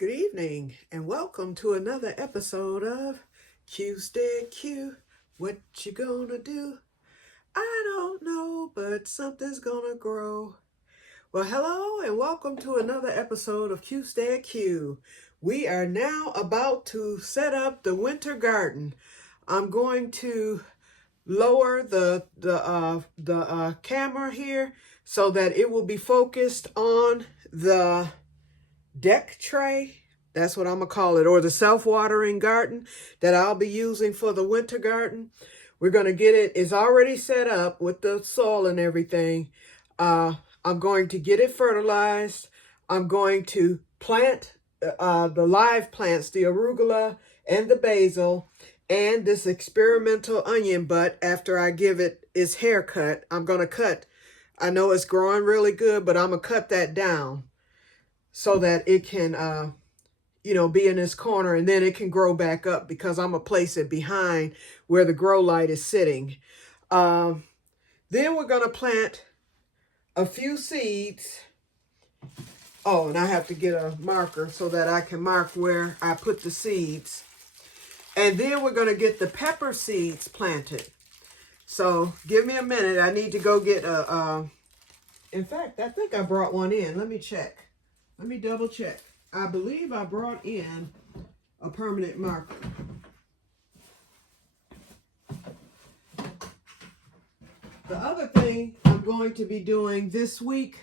Good evening and welcome to another episode of Que-stead-Que. What you gonna do? I don't know, but something's gonna grow. Well, hello and welcome to another episode of Que-stead-Que. We are now about to set up the winter garden. I'm going to lower the camera here so that it will be focused on the deck tray. That's what I'm gonna call it, or the self-watering garden that I'll be using for the winter garden. We're gonna get it. It's already set up with the soil and everything. I'm going to get it fertilized. I'm going to plant the live plants, the arugula and the basil, and this experimental onion butt. After I give it its haircut, I'm gonna cut. I know it's growing really good, but I'm gonna cut that down so that it can, be in this corner, and then it can grow back up because I'm going to place it behind where the grow light is sitting. Then we're going to plant a few seeds. Oh, and I have to get a marker so that I can mark where I put the seeds. And then we're going to get the pepper seeds planted. So give me a minute. I need to go get in fact, I think I brought one in. Let me check. Let me double check. I believe I brought in a permanent marker. The other thing I'm going to be doing this week,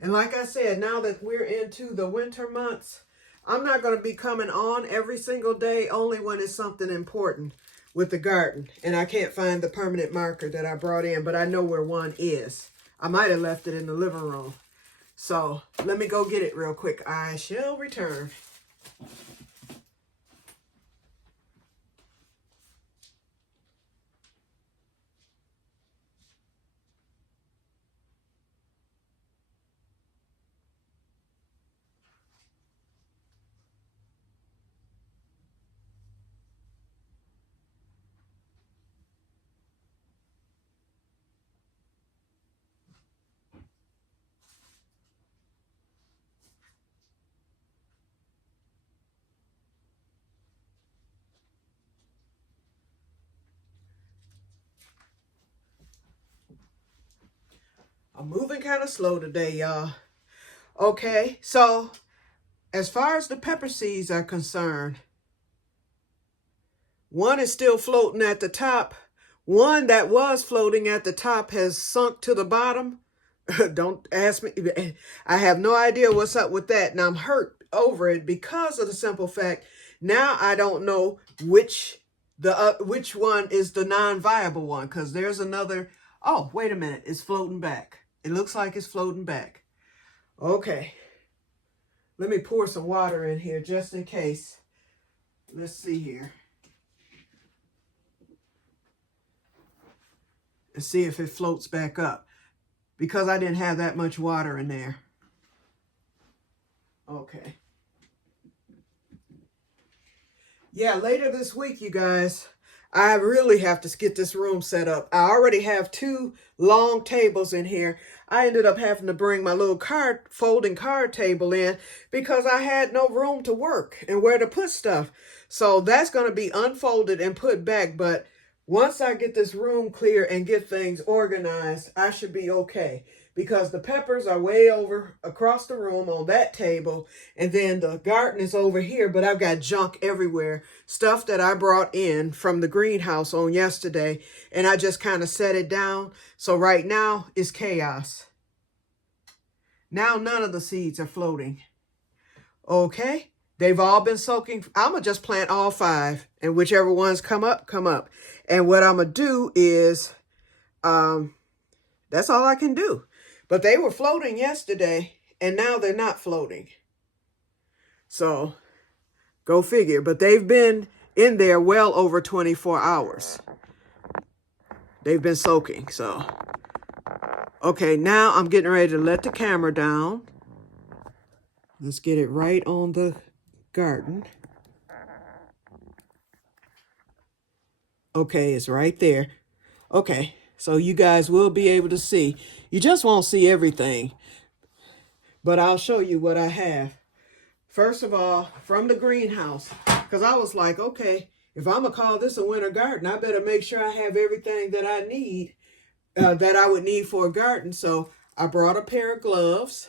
and like I said, now that we're into the winter months, I'm not going to be coming on every single day, only when it's something important with the garden. And I can't find the permanent marker that I brought in, but I know where one is. I might have left it in the living room. So let me go get it real quick. I shall return. I'm moving kind of slow today, y'all. Okay, so as far as the pepper seeds are concerned, one is still floating at the top. One that was floating at the top has sunk to the bottom. Don't ask me. I have no idea what's up with that. And I'm hurt over it because of the simple fact, now I don't know which one is the non-viable one, because there's another. Oh, wait a minute. It's floating back. It looks like it's floating back. Okay. Let me pour some water in here just in case. Let's see here. And see if it floats back up, because I didn't have that much water in there. Okay. Yeah, later this week, you guys, I really have to get this room set up. I already have 2 long tables in here. I ended up having to bring my little folding card table in because I had no room to work and where to put stuff. So that's going to be unfolded and put back. But once I get this room clear and get things organized, I should be okay. Because the peppers are way over across the room on that table. And then the garden is over here, but I've got junk everywhere. Stuff that I brought in from the greenhouse on yesterday. And I just kind of set it down. So right now it's chaos. Now none of the seeds are floating. Okay. They've all been soaking. I'm going to just plant all 5. And whichever ones come up, come up. And what I'm going to do is, that's all I can do. But they were floating yesterday, and now they're not floating. So, go figure. But they've been in there well over 24 hours. They've been soaking, so. Okay, now I'm getting ready to let the camera down. Let's get it right on the garden. Okay, it's right there. Okay, so you guys will be able to see. You just won't see everything, but I'll show you what I have. first of all, from the greenhouse, because I was like, okay, if I'm going to call this a winter garden, I better make sure I have everything that I need, that I would need for a garden. So I brought a pair of gloves.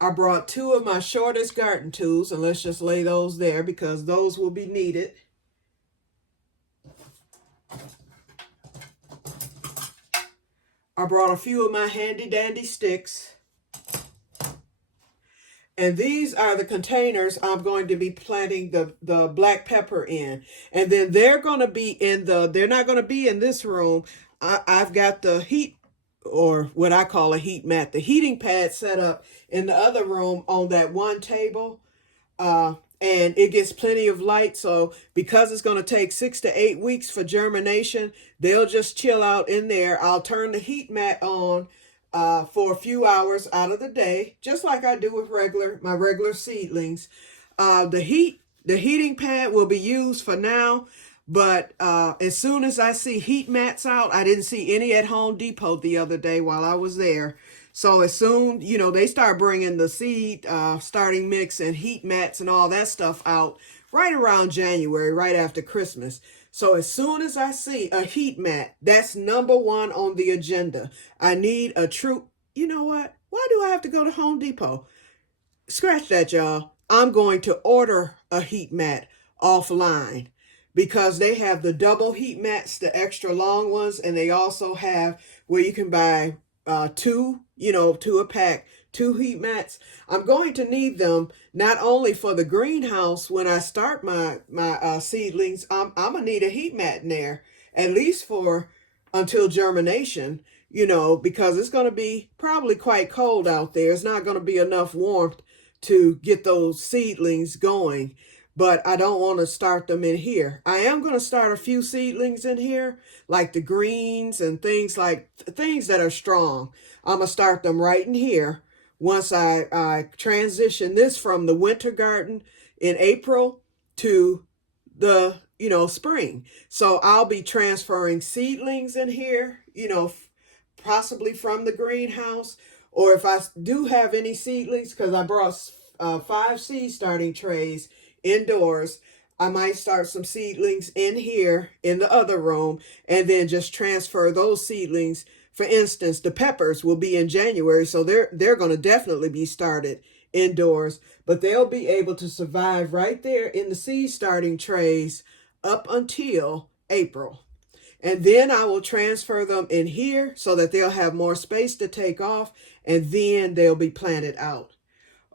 I brought two of my shortest garden tools, and let's just lay those there because those will be needed. I brought a few of my handy dandy sticks. And these are the containers I'm going to be planting the black pepper in. And then they're going to be they're not going to be in this room. I've got the heat, or what I call a heat mat, the heating pad set up in the other room on that one table. And it gets plenty of light. So because it's going to take 6 to 8 weeks for germination, they'll just chill out in there. I'll turn the heat mat on for a few hours out of the day, just like I do with my regular seedlings. The heating pad will be used for now, but as soon as I see heat mats out, I didn't see any at Home Depot the other day while I was there. So as soon, they start bringing the seed starting mix and heat mats and all that stuff out right around January, right after Christmas. So as soon as I see a heat mat, that's number one on the agenda. I need a true, you know what? Why do I have to go to Home Depot? Scratch that, y'all. I'm going to order a heat mat offline because they have the double heat mats, the extra long ones, and they also have where you can buy two a pack, 2 heat mats. I'm going to need them not only for the greenhouse when I start my seedlings. I'm gonna need a heat mat in there at least for until germination, because it's going to be probably quite cold out there. It's not going to be enough warmth to get those seedlings going, but I don't want to start them in here. I am going to start a few seedlings in here, like the greens and things that are strong. I'm going to start them right in here once I transition this from the winter garden in April to the, spring. So I'll be transferring seedlings in here, possibly from the greenhouse, or if I do have any seedlings, because I brought 5 seed starting trays indoors, I might start some seedlings in here in the other room and then just transfer those seedlings. For instance, the peppers will be in January, so they're going to definitely be started indoors, but they'll be able to survive right there in the seed starting trays up until April. And then I will transfer them in here so that they'll have more space to take off, and then they'll be planted out.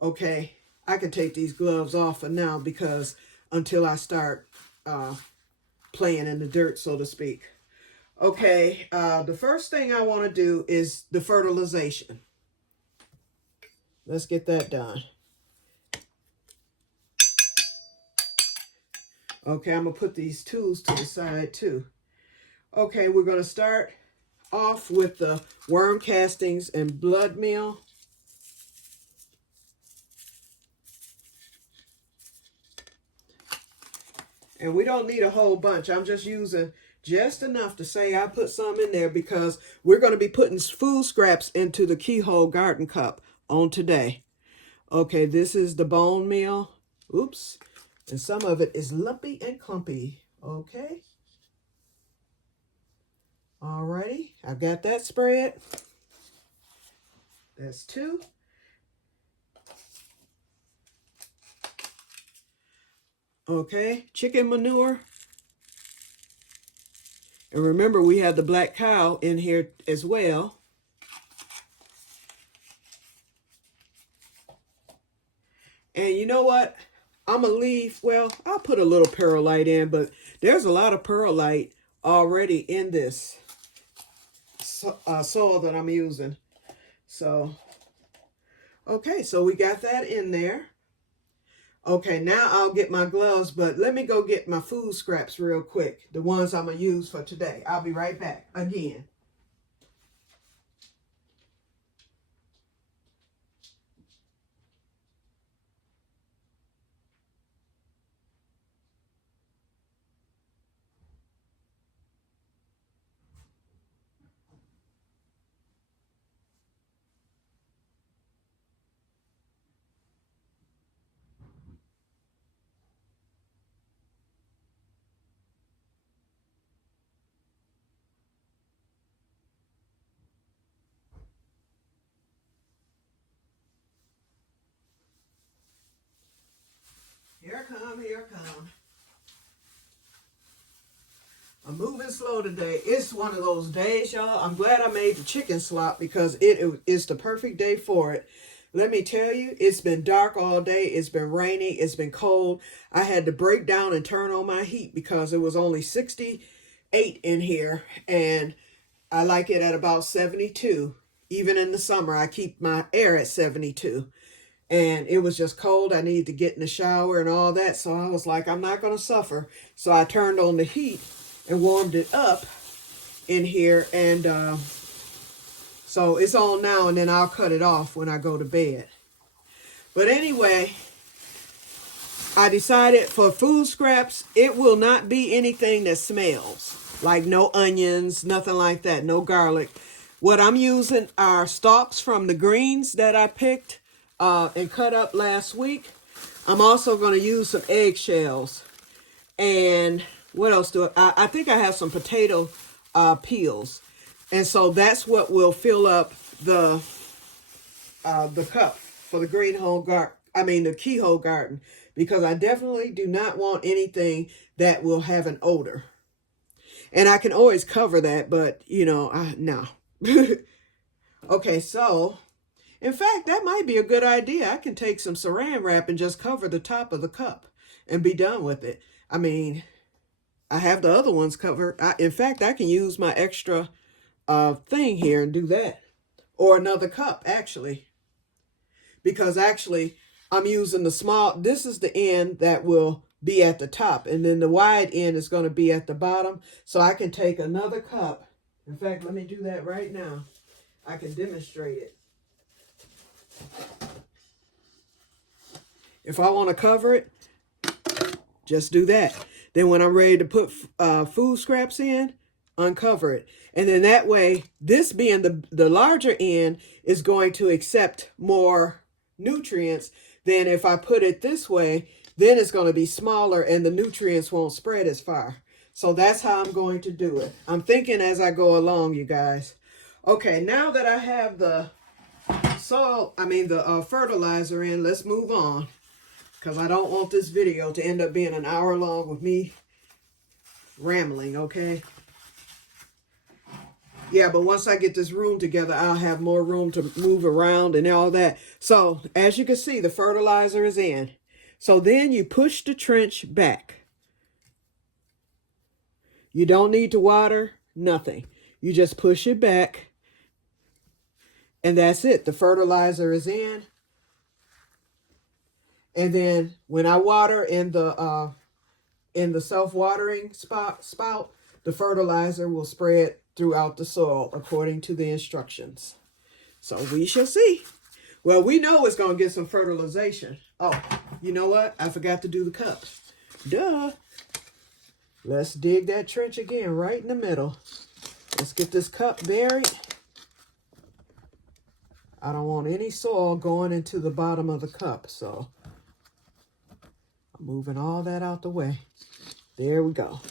Okay, I can take these gloves off for now because until I start playing in the dirt, so to speak. Okay, the first thing I want to do is the fertilization. Let's get that done. Okay, I'm going to put these tools to the side too. Okay, we're going to start off with the worm castings and blood meal. And we don't need a whole bunch. I'm just using just enough to say I put some in there because we're going to be putting food scraps into the keyhole garden cup on today. Okay, this is the bone meal. Oops. And some of it is lumpy and clumpy. Okay. Alrighty, I've got that spread. That's 2. Okay, chicken manure. And remember, we have the black cow in here as well. And you know what? I'm going to leave, I'll put a little perlite in, but there's a lot of perlite already in this soil that I'm using. So, okay, so we got that in there. Okay, now I'll get my gloves, but let me go get my food scraps real quick, the ones I'm going to use for today. I'll be right back again. Here I come, here I come. I'm moving slow today. It's one of those days, y'all. I'm glad I made the chicken slop because it is the perfect day for it. Let me tell you, it's been dark all day. It's been rainy. It's been cold. I had to break down and turn on my heat because it was only 68 in here. And I like it at about 72. Even in the summer, I keep my air at 72. And it was just cold. I needed to get in the shower and all that. So I was like, I'm not going to suffer. So I turned on the heat and warmed it up in here. And so it's on now, and then I'll cut it off when I go to bed. But anyway, I decided for food scraps, it will not be anything that smells. Like no onions, nothing like that, no garlic. What I'm using are stalks from the greens that I picked and cut up last week. I'm also going to use some eggshells. And what else do I think I have some potato peels. And so that's what will fill up the cup for the the keyhole garden. Because I definitely do not want anything that will have an odor. And I can always cover that, but, no. Okay, so, in fact, that might be a good idea. I can take some saran wrap and just cover the top of the cup and be done with it. I mean, I have the other ones covered. In fact, I can use my extra thing here and do that. Or another cup, actually. Because actually, I'm using the small, this is the end that will be at the top. And then the wide end is going to be at the bottom. So I can take another cup. In fact, let me do that right now. I can demonstrate it. If I want to cover it, just do that. Then when I'm ready to put food scraps in, uncover it. And then that way, this being the larger end is going to accept more nutrients than if I put it this way. Then it's going to be smaller and the nutrients won't spread as far. So that's how I'm going to do it. I'm thinking as I go along, you guys. Okay, now that I have the fertilizer in, let's move on. Because I don't want this video to end up being an hour long with me rambling, okay? Yeah, but once I get this room together, I'll have more room to move around and all that. So, as you can see, the fertilizer is in. So then you push the trench back. You don't need to water, nothing. You just push it back. And that's it. The fertilizer is in. And then when I water in the self-watering spout, the fertilizer will spread throughout the soil according to the instructions. So we shall see. Well, we know it's going to get some fertilization. Oh, you know what? I forgot to do the cups. Duh. Let's dig that trench again right in the middle. Let's get this cup buried. I don't want any soil going into the bottom of the cup, so I'm moving all that out the way. There we go.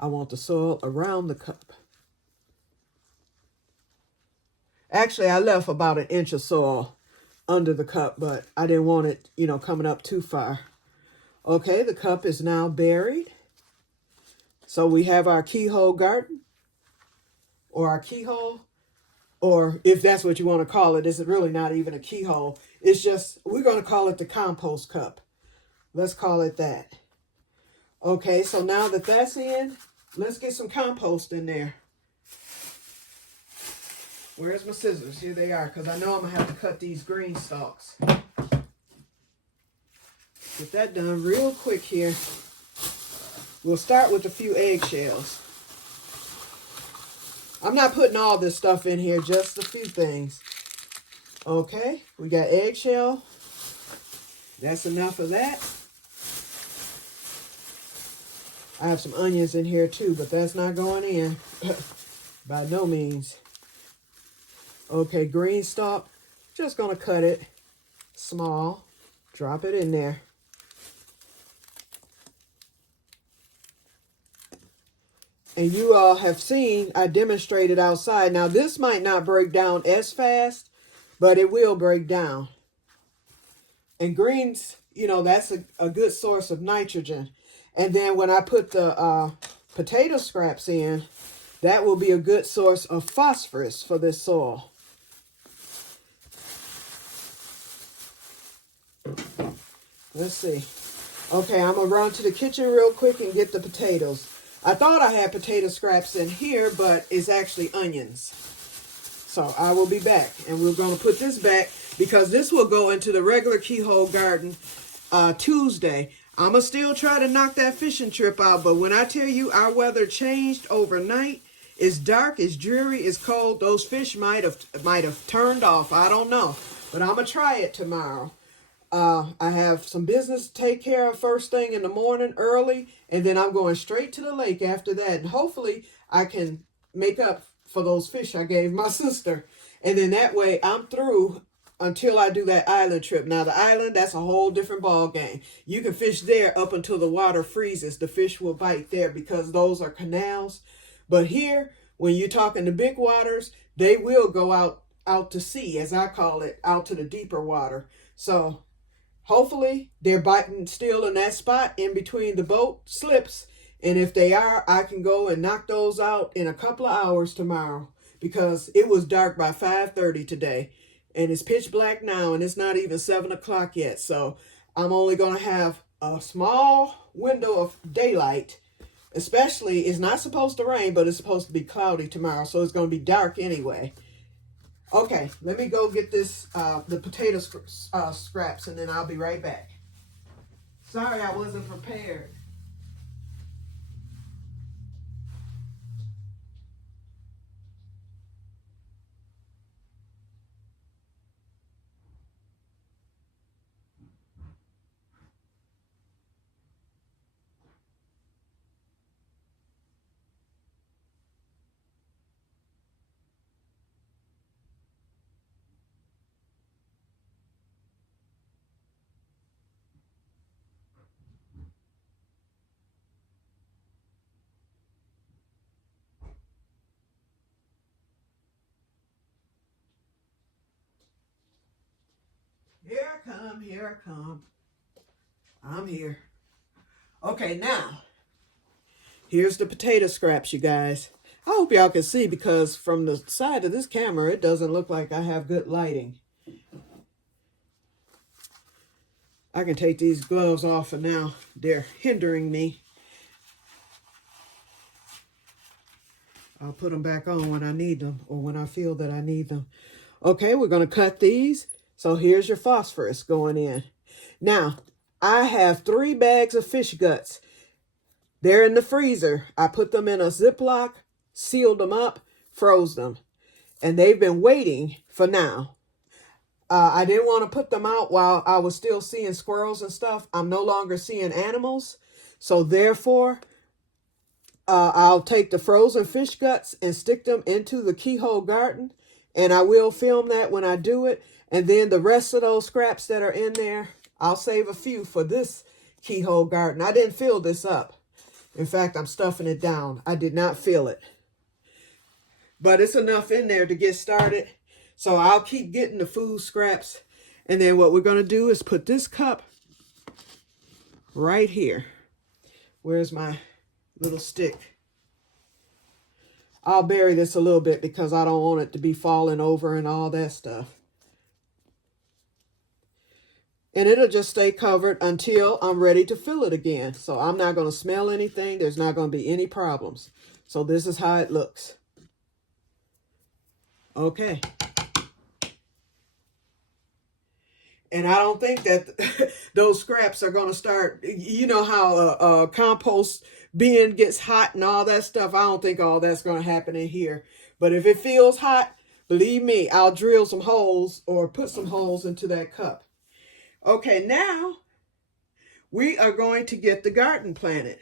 I want the soil around the cup. Actually, I left about 1 inch of soil under the cup, but I didn't want it, coming up too far. Okay, the cup is now buried. So we have our keyhole garden, or our keyhole, or if that's what you want to call it. It's really not even a keyhole. It's just, we're going to call it the compost cup. Let's call it that. Okay, so now that that's in, let's get some compost in there. Where's my scissors? Here they are, because I know I'm going to have to cut these green stalks. Get that done real quick here. We'll start with a few eggshells. I'm not putting all this stuff in here, just a few things. Okay, we got eggshell. That's enough of that. I have some onions in here too, but that's not going in. By no means. Okay, green stalk. Just going to cut it small. Drop it in there. And you all have seen, I demonstrated outside. Now, this might not break down as fast, but it will break down. And greens, you know, that's a good source of nitrogen. And then when I put the potato scraps in, that will be a good source of phosphorus for this soil. Let's see. Okay, I'm going to run to the kitchen real quick and get the potatoes. I thought I had potato scraps in here, but it's actually onions. So I will be back. And we're going to put this back because this will go into the regular keyhole garden Tuesday. I'm going to still try to knock that fishing trip out. But when I tell you our weather changed overnight, it's dark, it's dreary, it's cold. Those fish might have turned off. I don't know. But I'm going to try it tomorrow. I have some business to take care of first thing in the morning early, and then I'm going straight to the lake after that. And hopefully I can make up for those fish I gave my sister. And then that way I'm through until I do that island trip. Now the island, that's a whole different ball game. You can fish there up until the water freezes. The fish will bite there because those are canals. But here, when you're talking the big waters, they will go out to sea, as I call it, out to the deeper water. So hopefully they're biting still in that spot in between the boat slips. And if they are, I can go and knock those out in a couple of hours tomorrow because it was dark by 5:30 today. And it's pitch black now and it's not even 7 o'clock yet. So I'm only going to have a small window of daylight. Especially, it's not supposed to rain, but it's supposed to be cloudy tomorrow. So it's going to be dark anyway. Okay, let me go get this, the potato scraps, and then I'll be right back. Sorry, I wasn't prepared. Here I come, here I come. I'm here. Okay, now, here's the potato scraps, you guys. I hope y'all can see because from the side of this camera, it doesn't look like I have good lighting. I can take these gloves off for now. They're hindering me. I'll put them back on when I need them or when I feel that I need them. Okay, we're going to cut these. So here's your phosphorus going in. Now, I have 3 bags of fish guts. They're in the freezer. I put them in a Ziploc, sealed them up, froze them. And they've been waiting for now. I didn't want to put them out while I was still seeing squirrels and stuff. I'm no longer seeing animals. So therefore, I'll take the frozen fish guts and stick them into the keyhole garden. And I will film that when I do it. And then the rest of those scraps that are in there, I'll save a few for this keyhole garden. I didn't fill this up. In fact, I'm stuffing it down. I did not fill it. But it's enough in there to get started. So I'll keep getting the food scraps. And then what we're going to do is put this cup right here. Where's my little stick? I'll bury this a little bit because I don't want it to be falling over and all that stuff. And it'll just stay covered until I'm ready to fill it again. So I'm not going to smell anything. There's not going to be any problems. So this is how it looks. Okay. And I don't think that those scraps are going to start, you know how a compost bin gets hot and all that stuff. I don't think all that's going to happen in here. But if it feels hot, believe me, I'll drill some holes or put some holes into that cup. Okay, now we are going to get the garden planted.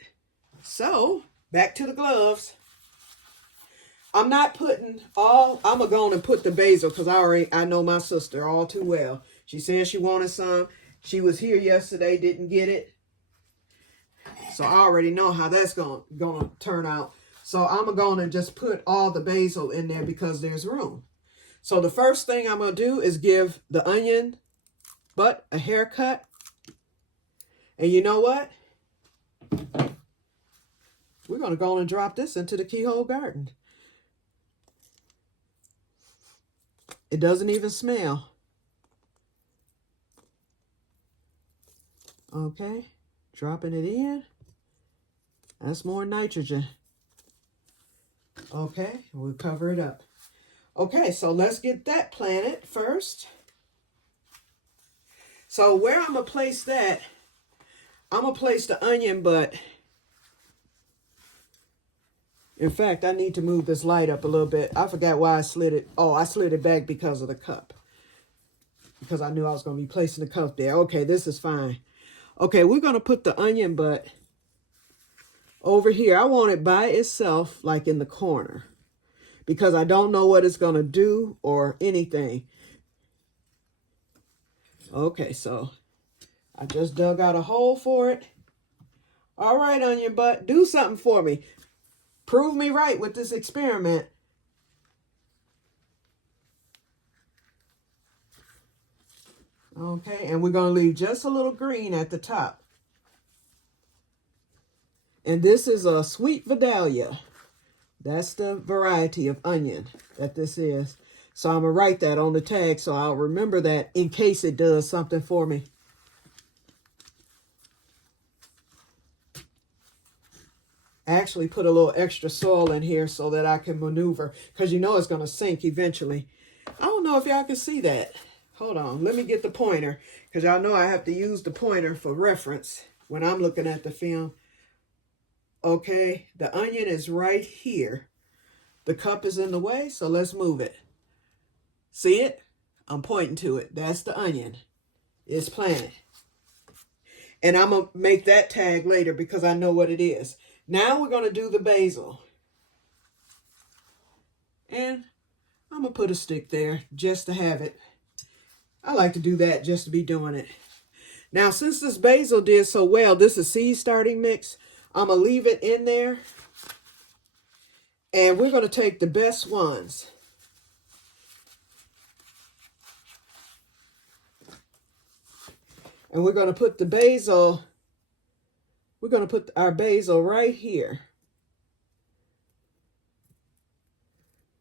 So, back to the gloves. I'm not putting all, I'm going to go and put the basil because I know my sister all too well. She said she wanted some. She was here yesterday, didn't get it. So I already know how that's going to turn out. So I'm going to just put all the basil in there because there's room. So the first thing I'm going to do is give the onion but a haircut. And you know what? We're going to go on and drop this into the keyhole garden. It doesn't even smell. Okay, dropping it in. That's more nitrogen. Okay, we'll cover it up. Okay, so let's get that planted first. So where I'm going to place that, I'm going to place the onion, but in fact, I need to move this light up a little bit. I forgot why I slid it. Oh, I slid it back because of the cup. Because I knew I was going to be placing the cup there. Okay, this is fine. Okay, we're going to put the onion butt over here. I want it by itself, like in the corner, because I don't know what it's going to do or anything. Okay, so I just dug out a hole for it. All right, onion butt, do something for me. Prove me right with this experiment. Okay, and we're going to leave just a little green at the top. And this is a sweet Vidalia. That's the variety of onion that this is. So I'm going to write that on the tag so I'll remember that in case it does something for me. I actually put a little extra soil in here so that I can maneuver, because you know it's going to sink eventually. I don't know if y'all can see that. Hold on, let me get the pointer, because y'all know I have to use the pointer for reference when I'm looking at the film. Okay, the onion is right here. The cup is in the way, so let's move it. See it? I'm pointing to it. That's the onion. It's planted. And I'm going to make that tag later because I know what it is. Now we're going to do the basil. And I'm going to put a stick there just to have it. I like to do that just to be doing it. Now, since this basil did so well, this is seed starting mix. I'm going to leave it in there. And we're going to take the best ones. And we're going to put the basil, we're going to put our basil right here.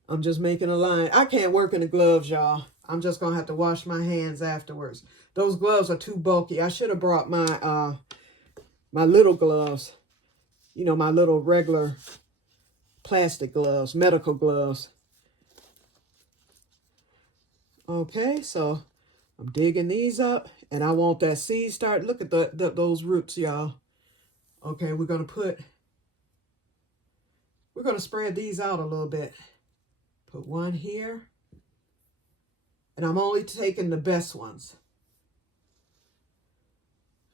I'm just making a line. I can't work in the gloves, y'all. I'm just going to have to wash my hands afterwards. Those gloves are too bulky. I should have brought my my little gloves. You know, my little regular plastic gloves, medical gloves. Okay, so I'm digging these up, and I want that seed start. Look at those roots, y'all. Okay, we're going to spread these out a little bit. Put one here. And I'm only taking the best ones.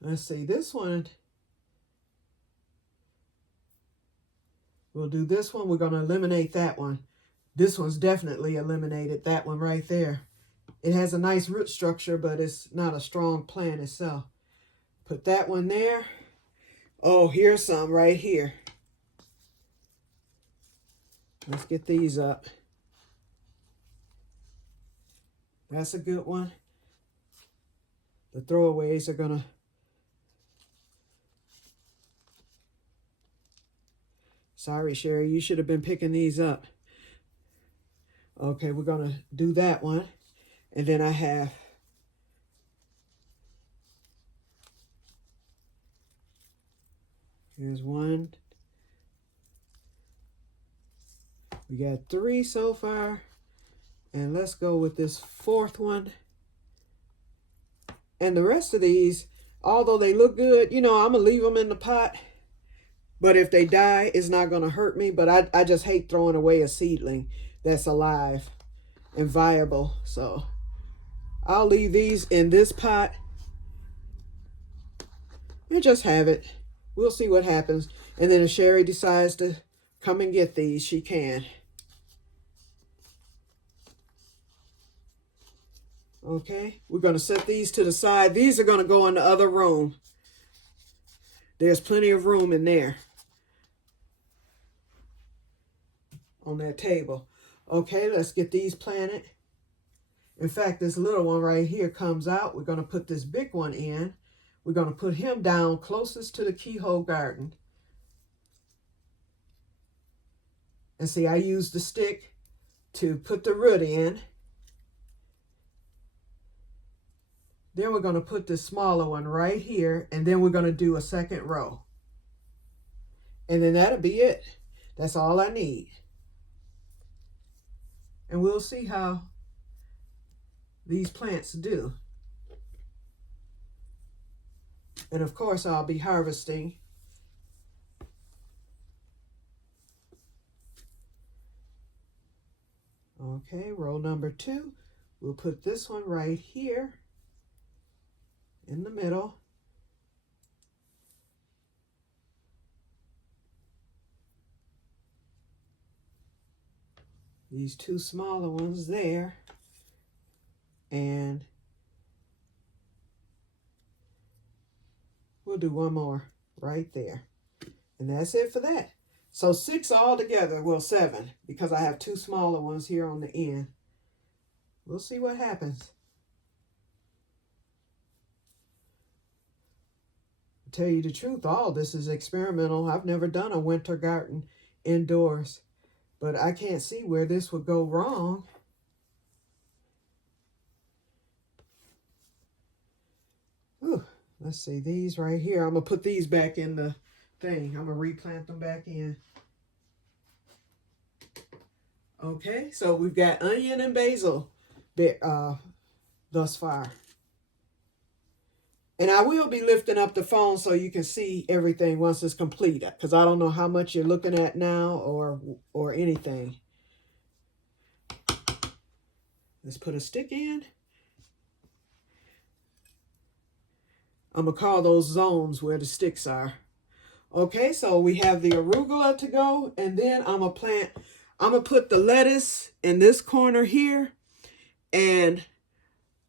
Let's see, this one. We'll do this one. We're going to eliminate that one. This one's definitely eliminated. That one right there. It has a nice root structure, but it's not a strong plant itself. Put that one there. Oh, here's some right here. Let's get these up. That's a good one. The throwaways are going to... Sorry, Sherry, you should have been picking these up. Okay, we're going to do that one. And then I have... Here's one. We got 3 so far. And let's go with this 4th one. And the rest of these, although they look good, you know, I'm going to leave them in the pot. But if they die, it's not going to hurt me. But I just hate throwing away a seedling that's alive and viable. So I'll leave these in this pot and just have it. We'll see what happens. And then if Sherry decides to come and get these, she can. Okay, we're going to set these to the side. These are going to go in the other room. There's plenty of room in there on that table. Okay, let's get these planted. In fact, this little one right here comes out. We're going to put this big one in. We're going to put him down closest to the keyhole garden. And see, I used the stick to put the root in. Then we're going to put this smaller one right here, and then we're going to do a second row. And then that'll be it. That's all I need. And we'll see how these plants do. And of course, I'll be harvesting. Okay, row number 2. We'll put this one right here in the middle. These 2 smaller ones there. And we'll do one more right there. And that's it for that. So 6 altogether, well 7, because I have 2 smaller ones here on the end. We'll see what happens. To tell you the truth, all this is experimental. I've never done a winter garden indoors, but I can't see where this would go wrong. Ooh, let's see, these right here. I'm going to put these back in the thing. I'm going to replant them back in. Okay, so we've got onion and basil thus far. And I will be lifting up the phone so you can see everything once it's complete, because I don't know how much you're looking at now or anything. Let's put a stick in. I'm going to call those zones where the sticks are. Okay, so we have the arugula to go, and then I'm going to put the lettuce in this corner here, and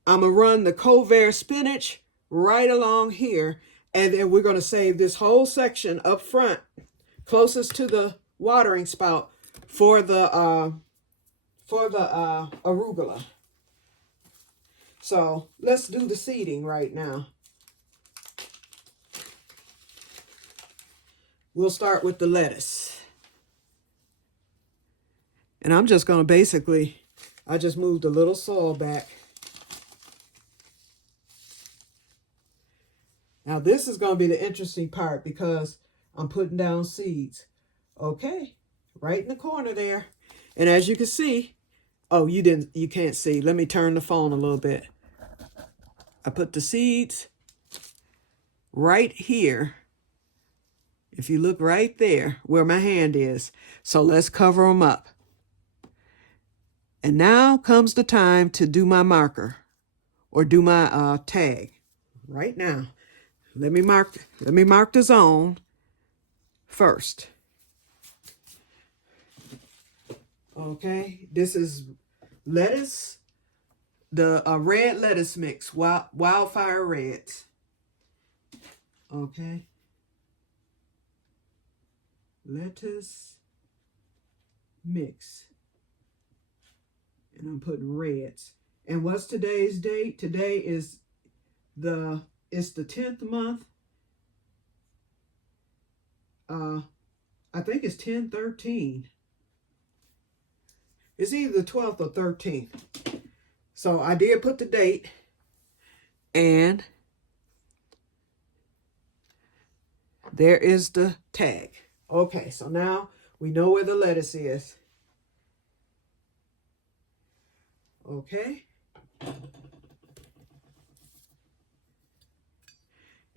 I'm going to run the Que-stead spinach right along here, and then we're going to save this whole section up front closest to the watering spout for the arugula. So let's do the seeding right now. We'll start with the lettuce. And I'm just going to I just moved a little soil back. Now this is going to be the interesting part because I'm putting down seeds. Okay, right in the corner there. And as you can see, oh, you can't see. Let me turn the phone a little bit. I put the seeds right here. If you look right there where my hand is. So let's cover them up. And now comes the time to do my marker or do my tag right now. Let me mark the zone first. Okay, this is lettuce, the red lettuce mix, wildfire reds. Okay. Lettuce mix. And I'm putting reds. And what's today's date? Today is it's the 10th month. I think it's 10/13. It's either the 12th or 13th. So I did put the date. And there is the tag. Okay, so now we know where the lettuce is. Okay.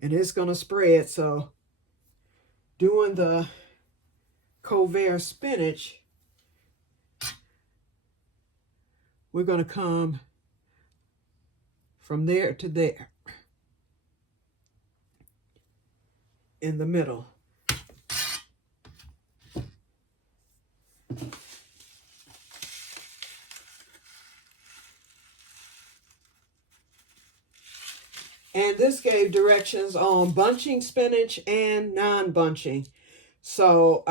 And it's going to spread, so doing the Que-stead spinach, we're going to come from there to there in the middle. And this gave directions on bunching spinach and non-bunching. So,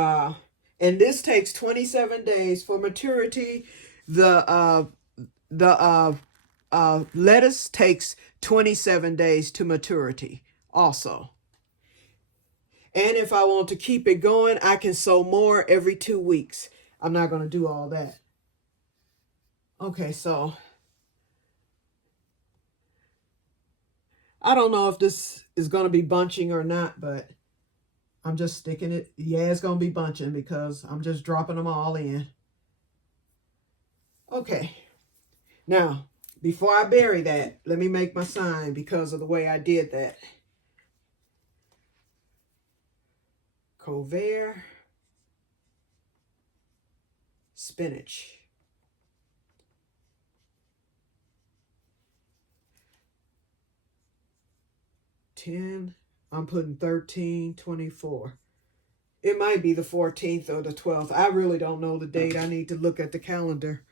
and this takes 27 days for maturity. The lettuce takes 27 days to maturity. also. And if I want to keep it going, I can sow more every 2 weeks. I'm not going to do all that. Okay, so I don't know if this is going to be bunching or not, but I'm just sticking it. Yeah, it's going to be bunching because I'm just dropping them all in. Okay. Now, before I bury that, let me make my sign because of the way I did that. Cover spinach. I'm putting 13, 24. It might be the 14th or the 12th. I really don't know the date. I need to look at the calendar.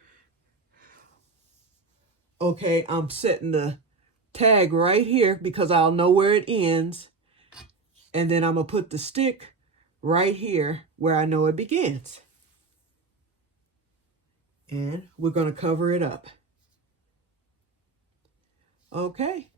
Okay, I'm setting the tag right here because I'll know where it ends. And then I'm going to put the stick right here where I know it begins. And we're going to cover it up. Okay.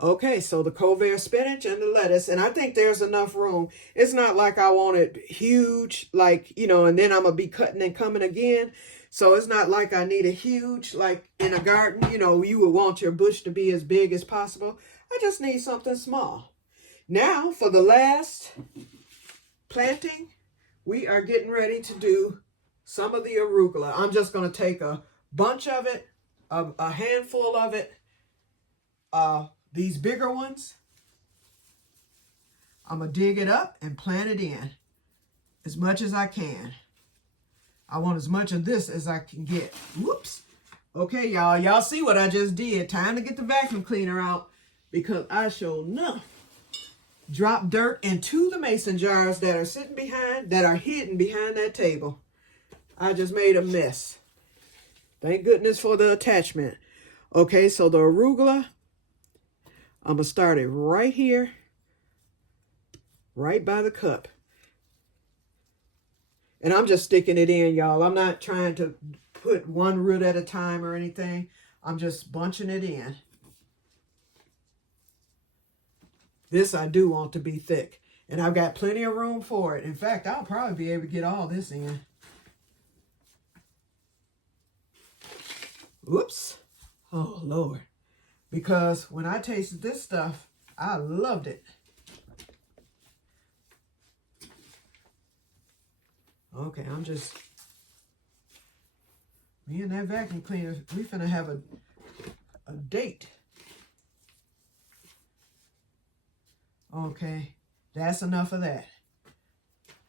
Okay, so the Cover spinach and the lettuce, and I think there's enough room. It's not like I want it huge, like, and then I'm going to be cutting and coming again. So it's not like I need a huge, like in a garden, you would want your bush to be as big as possible. I just need something small. Now, for the last planting, we are getting ready to do some of the arugula. I'm just going to take a bunch of it, a handful of it, these bigger ones. I'm going to dig it up and plant it in as much as I can. I want as much of this as I can get. Whoops. Okay, y'all. Y'all see what I just did. Time to get the vacuum cleaner out because I sure enough drop dirt into the mason jars that are hidden behind that table. I just made a mess. Thank goodness for the attachment. Okay, so the arugula, I'm going to start it right here, right by the cup. And I'm just sticking it in, y'all. I'm not trying to put one root at a time or anything. I'm just bunching it in. This I do want to be thick. And I've got plenty of room for it. In fact, I'll probably be able to get all this in. Oops. Oh, Lord. Because when I tasted this stuff, I loved it. Okay, me and that vacuum cleaner, we finna have a date. Okay, that's enough of that.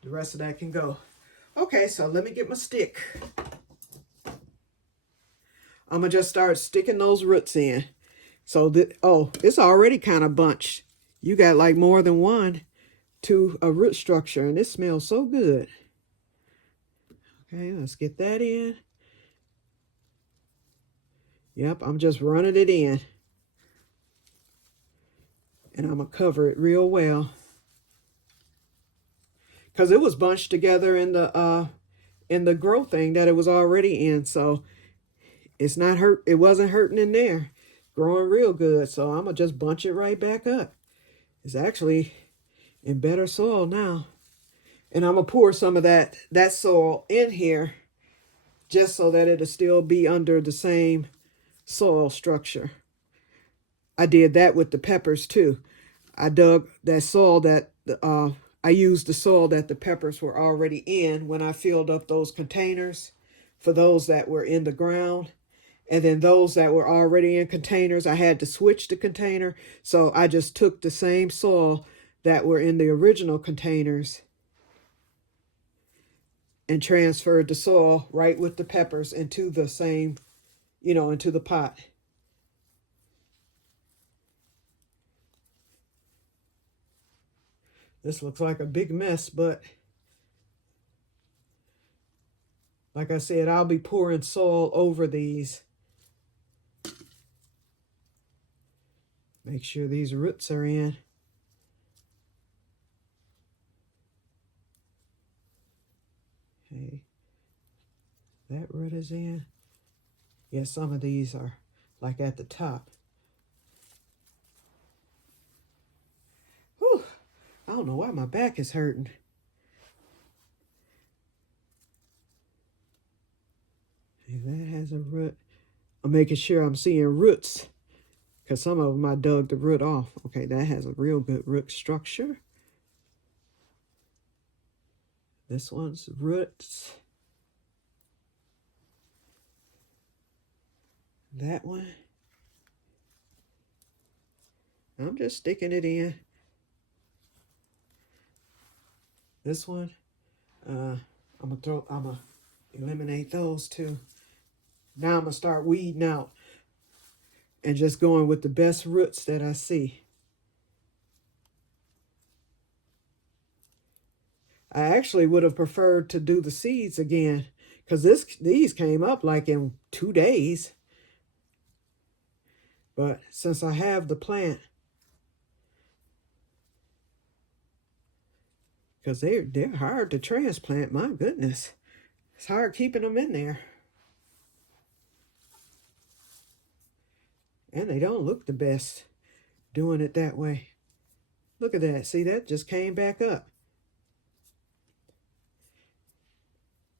The rest of that can go. Okay, so let me get my stick. I'm gonna just start sticking those roots in. So, it's already kind of bunched. You got like more than one to a root structure, and it smells so good. Okay, let's get that in. Yep, I'm just running it in. And I'm going to cover it real well. Because it was bunched together in the grow thing that it was already in. So it's not hurt. It wasn't hurting in there. Growing real good. So I'm going to just bunch it right back up. It's actually in better soil now. And I'm going to pour some of that soil in here just so that it'll still be under the same soil structure. I did that with the peppers too. I dug that soil I used the soil that the peppers were already in when I filled up those containers for those that were in the ground. And then those that were already in containers, I had to switch the container. So I just took the same soil that were in the original containers and transferred the soil right with the peppers into the same, into the pot. This looks like a big mess, but like I said, I'll be pouring soil over these. Make sure these roots are in. Okay, that root is in. Yeah, some of these are like at the top. I don't know why my back is hurting. If that has a root, I'm making sure I'm seeing roots, because some of them I dug the root off. Okay, that has a real good root structure. This one's roots. That one. I'm just sticking it in. This one, I'm gonna eliminate those two. Now I'm gonna start weeding out and just going with the best roots that I see. I actually would have preferred to do the seeds again, because these came up like in 2 days. But since I have the plant, because they're hard to transplant, my goodness. It's hard keeping them in there. And they don't look the best doing it that way. Look at that. See, that just came back up.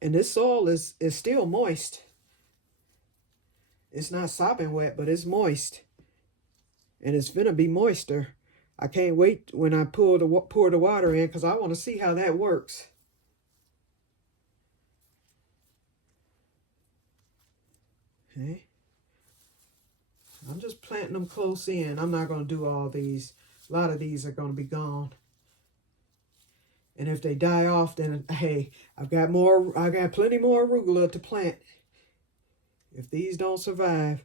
And this soil is still moist. It's not sopping wet, but it's moist. And it's gonna be moister. I can't wait when I pour the water in, because I want to see how that works. Okay. I'm just planting them close in. I'm not going to do all these. A lot of these are going to be gone. And if they die off, then hey, I got plenty more arugula to plant. If these don't survive.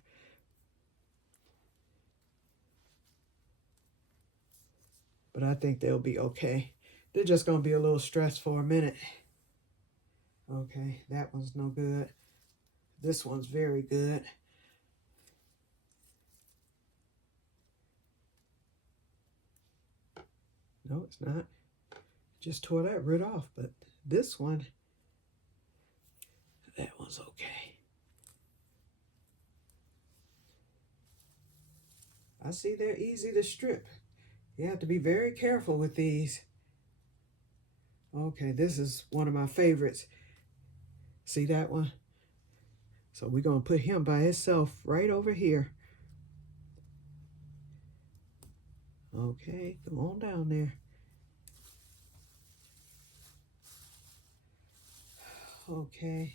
But I think they'll be okay. They're just going to be a little stressed for a minute. Okay, that one's no good. This one's very good. No, it's not. Just tore that root off, but this one, that one's okay. I see they're easy to strip. You have to be very careful with these. Okay, this is one of my favorites. See that one? So we're going to put him by himself right over here. Okay, go on down there. Okay.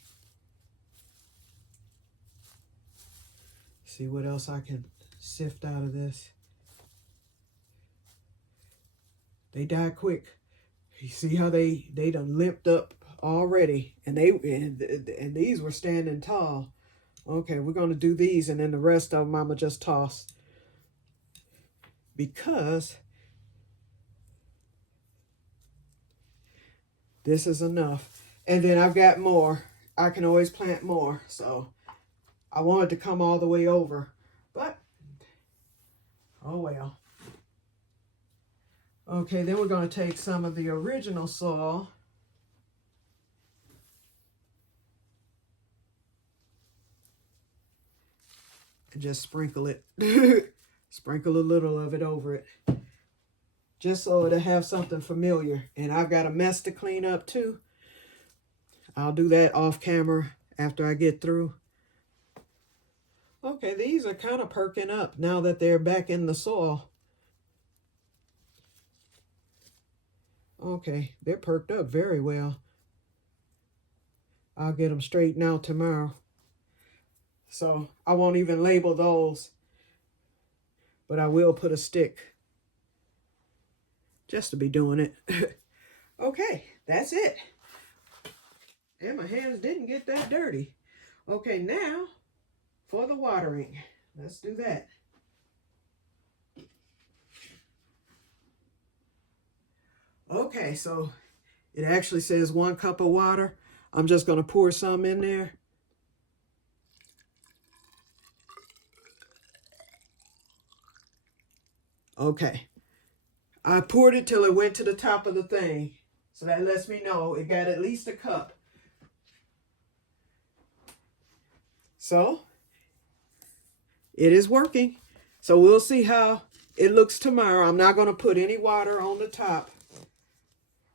See what else I can sift out of this. They die quick. You see how they done limped up already, and these were standing tall. Okay, we're gonna do these, and then the rest of them I'ma just toss, because this is enough. And then I've got more. I can always plant more, so I wanted to come all the way over, but oh well. Okay, then we're going to take some of the original soil and just sprinkle it. Sprinkle a little of it over it, just so it'll have something familiar. And I've got a mess to clean up too. I'll do that off camera after I get through. Okay, these are kind of perking up now that they're back in the soil. Okay, they're perked up very well. I'll get them straightened out tomorrow. So I won't even label those, but I will put a stick just to be doing it. Okay, that's it. And my hands didn't get that dirty. Okay, now for the watering. Let's do that. Okay, so it actually says 1 cup of water. I'm just going to pour some in there. Okay. I poured it till it went to the top of the thing. So that lets me know it got at least a cup. So it is working. So we'll see how it looks tomorrow. I'm not going to put any water on the top.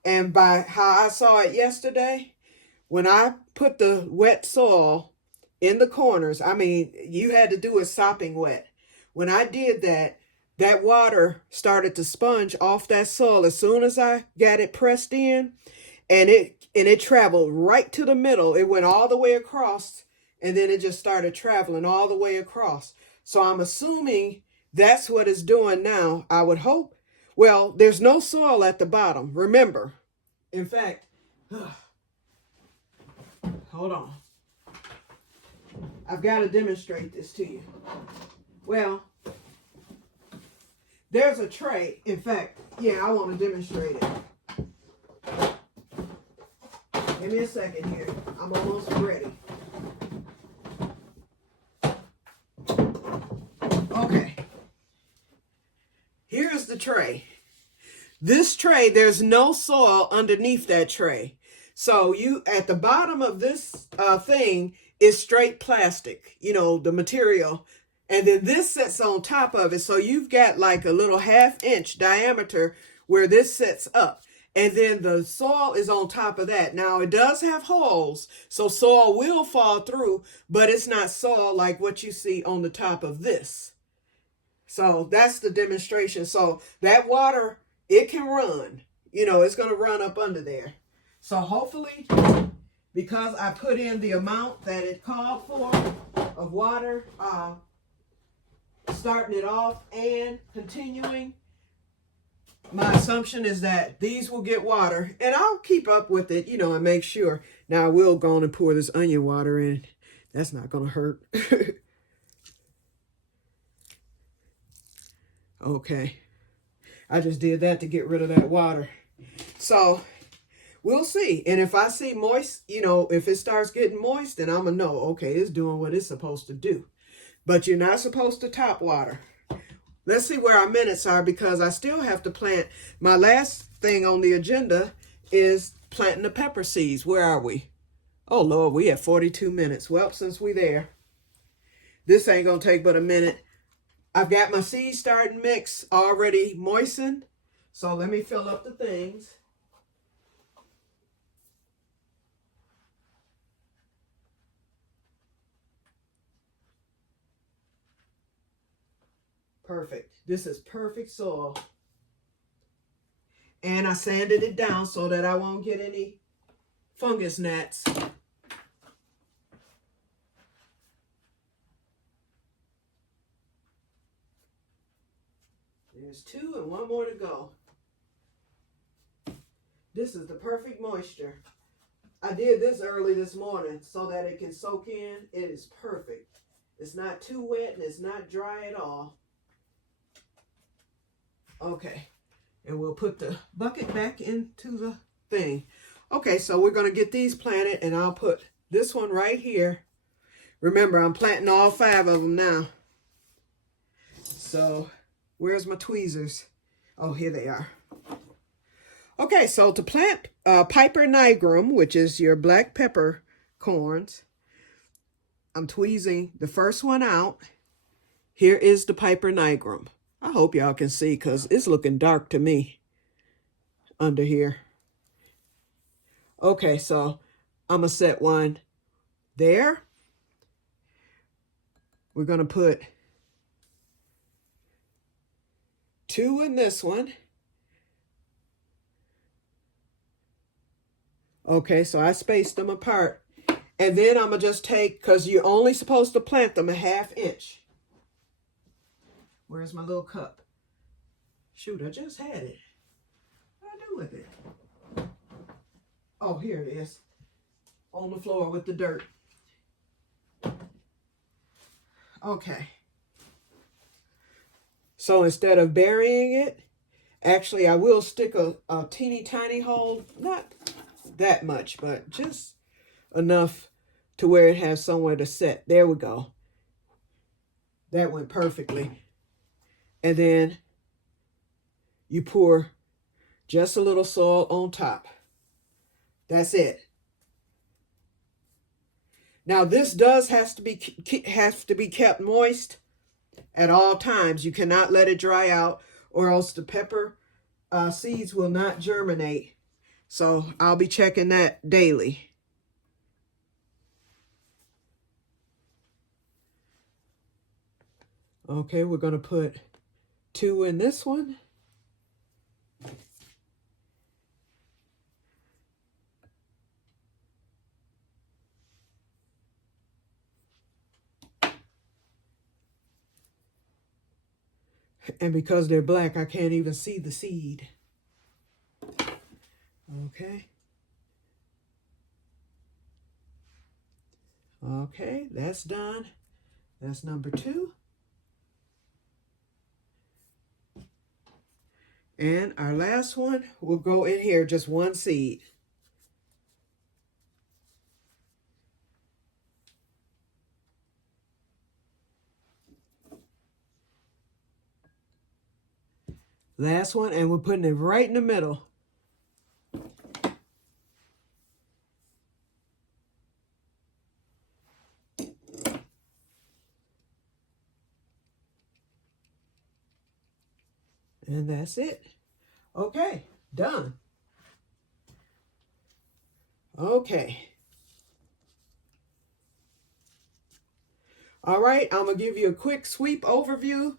And by how I saw it yesterday, when I put the wet soil in the corners, I mean, you had to do it sopping wet. When I did that, that water started to sponge off that soil as soon as I got it pressed in, and it traveled right to the middle. It went all the way across, and then it just started traveling all the way across. So I'm assuming that's what it's doing now. I would hope. Well, there's no soil at the bottom. Remember. In fact, hold on. I've got to demonstrate this to you. Well, there's a tray. In fact, yeah, I want to demonstrate it. Give me a second here. I'm almost ready. Okay. Here's the tray. This tray, there's no soil underneath that tray. So you, at the bottom of this thing is straight plastic, you know, the material. And then this sits on top of it. So you've got like a little 1/2 inch diameter where this sits up. And then the soil is on top of that. Now it does have holes, so soil will fall through, but it's not soil like what you see on the top of this. So that's the demonstration. So that water, it can run. You know, it's going to run up under there. So hopefully, because I put in the amount that it called for of water, starting it off and continuing, my assumption is that these will get water, and I'll keep up with it, you know, and make sure. Now I will go on and pour this onion water in. That's not going to hurt. Okay. I just did that to get rid of that water. So we'll see. And if I see moist, you know, if it starts getting moist, then I'm going to know, okay, it's doing what it's supposed to do. But you're not supposed to top water. Let's see where our minutes are, because I still have to plant. My last thing on the agenda is planting the pepper seeds. Where are we? Oh, Lord, we have 42 minutes. Well, since we're there, this ain't going to take but a minute. I've got my seed starting mix already moistened. So let me fill up the things. Perfect. This is perfect soil. And I sanded it down so that I won't get any fungus gnats. There's 2 and 1 more to go. This is the perfect moisture. I did this early this morning so that it can soak in. It is perfect. It's not too wet and it's not dry at all. Okay, and we'll put the bucket back into the thing. Okay, so we're going to get these planted, and I'll put this one right here. Remember, I'm planting all 5 of them now. So, where's my tweezers? Oh, here they are. Okay, so to plant Piper nigrum, which is your black pepper corns, I'm tweezing the first one out. Here is the Piper nigrum. I hope y'all can see, because it's looking dark to me under here. Okay, so I'm going to set one there. We're going to put 2 in this one. Okay, so I spaced them apart. And then I'm going to just take, because you're only supposed to plant them a 1/2 inch. Where's my little cup? Shoot, I just had it. What did I do with it? Oh, here it is. On the floor with the dirt. Okay. So instead of burying it, actually I will stick a teeny tiny hole. Not that much, but just enough to where it has somewhere to set. There we go. That went perfectly. And then you pour just a little soil on top. That's it. Now this does have to be kept moist at all times. You cannot let it dry out, or else the pepper seeds will not germinate. So I'll be checking that daily. Okay, we're going to put 2 in this one. And because they're black, I can't even see the seed. Okay. Okay, that's done. That's number 2. And our last one will go in here, just 1 seed. Last one, and we're putting it right in the middle. And that's it. Okay, done. Okay. All right, I'm going to give you a quick sweep overview.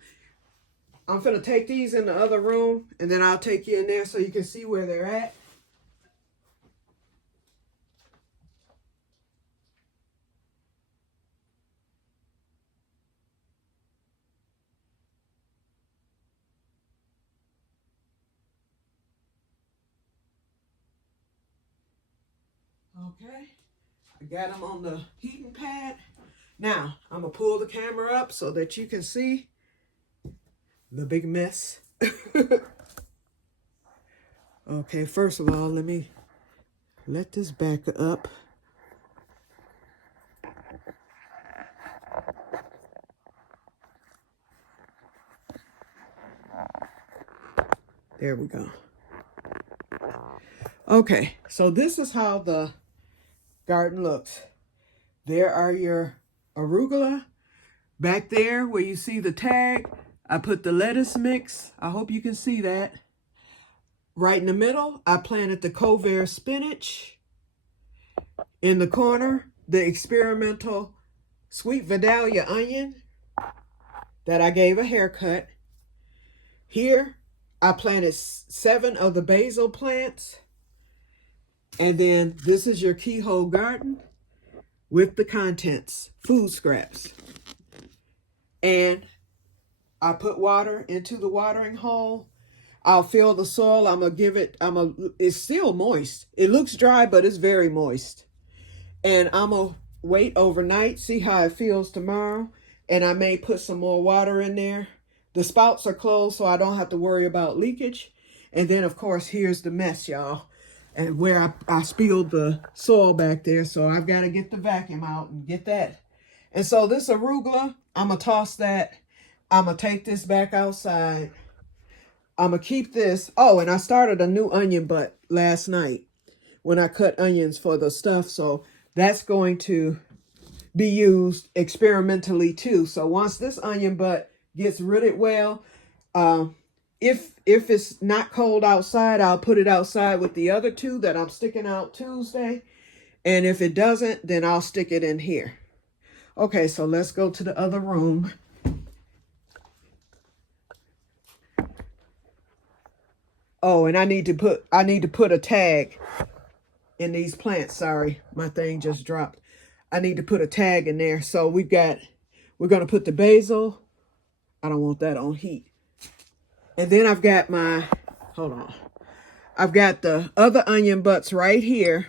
I'm going to take these in the other room, and then I'll take you in there so you can see where they're at. Okay, I got them on the heating pad. Now, I'm going to pull the camera up so that you can see the big mess. Okay, first of all, let me let this back up. There we go. Okay, so this is how the garden looks. There are your arugula. Back there where you see the tag, I put the lettuce mix. I hope you can see that. Right in the middle, I planted the covert spinach. In the corner, the experimental sweet Vidalia onion that I gave a haircut. Here, I planted 7 of the basil plants. And then this is your keyhole garden with the contents, food scraps. And I put water into the watering hole. I'll fill the soil. I'm going to give it, it's still moist. It looks dry, but it's very moist. And I'm going to wait overnight, see how it feels tomorrow. And I may put some more water in there. The spouts are closed, so I don't have to worry about leakage. And then, of course, here's the mess, y'all. And where I spilled the soil back there. So I've got to get the vacuum out and get that. And so this arugula, I'm going to toss that. I'm going to take this back outside. I'm going to keep this. Oh, and I started a new onion butt last night when I cut onions for the stuff. So that's going to be used experimentally too. So once this onion butt gets rooted well, if it's not cold outside, I'll put it outside with the other 2 that I'm sticking out Tuesday. And if it doesn't, then I'll stick it in here. Okay, so let's go to the other room. Oh, and I need to put a tag in these plants. Sorry, my thing just dropped. I need to put a tag in there. So we're going to put the basil. I don't want that on heat. And then I've got I've got the other onion butts right here.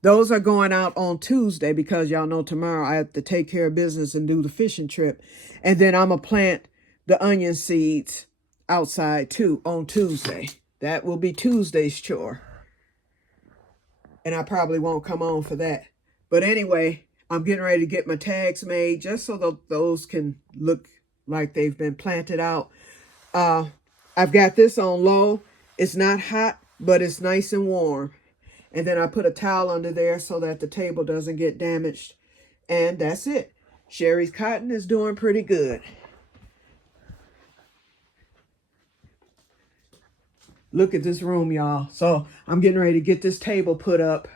Those are going out on Tuesday because y'all know tomorrow I have to take care of business and do the fishing trip. And then I'm going to plant the onion seeds outside too on Tuesday. That will be Tuesday's chore. And I probably won't come on for that. But anyway, I'm getting ready to get my tags made just so that those can look like they've been planted out. I've got this on low. It's not hot, but it's nice and warm. And then I put a towel under there so that the table doesn't get damaged. And that's it. Sherry's cotton is doing pretty good. Look at this room, y'all. So I'm getting ready to get this table put up.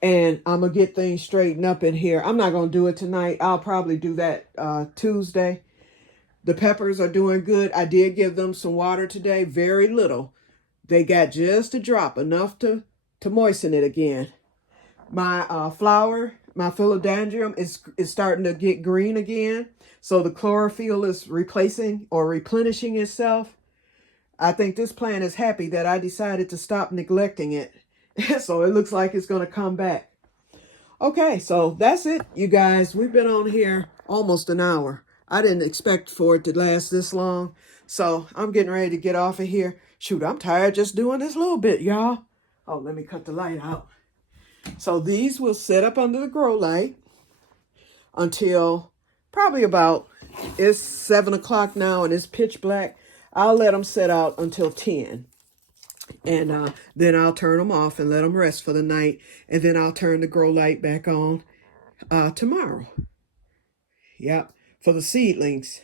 And I'm going to get things straightened up in here. I'm not going to do it tonight. I'll probably do that Tuesday. The peppers are doing good. I did give them some water today. Very little. They got just a drop, enough to moisten it again. My flower, my philodendron is starting to get green again. So the chlorophyll is replacing or replenishing itself. I think this plant is happy that I decided to stop neglecting it. So it looks like it's going to come back. Okay, so that's it, you guys. We've been on here almost an hour. I didn't expect for it to last this long. So I'm getting ready to get off of here. Shoot, I'm tired just doing this little bit, y'all. Oh, let me cut the light out. So these will sit up under the grow light until probably about, it's 7 o'clock now and it's pitch black. I'll let them sit out until 10. And then I'll turn them off and let them rest for the night. And then I'll turn the grow light back on tomorrow. Yep, for the seedlings.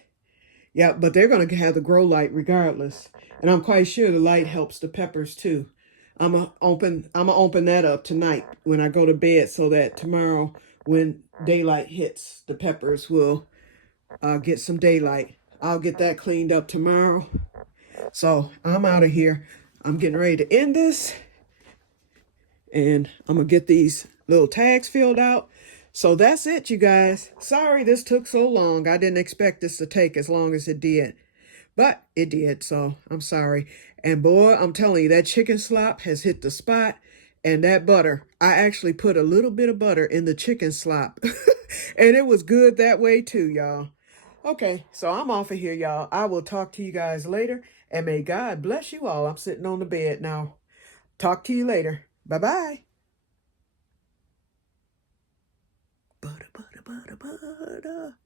Yep, but they're going to have the grow light regardless. And I'm quite sure the light helps the peppers too. I'm gonna open that up tonight when I go to bed so that tomorrow when daylight hits, the peppers will get some daylight. I'll get that cleaned up tomorrow. So I'm out of here. I'm getting ready to end this. And I'm going to get these little tags filled out. So that's it, you guys. Sorry this took so long. I didn't expect this to take as long as it did. But it did, so I'm sorry. And boy, I'm telling you, that chicken slop has hit the spot. And that butter, I actually put a little bit of butter in the chicken slop. And it was good that way too, y'all. Okay, so I'm off of here, y'all. I will talk to you guys later. And may God bless you all. I'm sitting on the bed now. Talk to you later. Bye-bye. Butter, butter, butter, butter.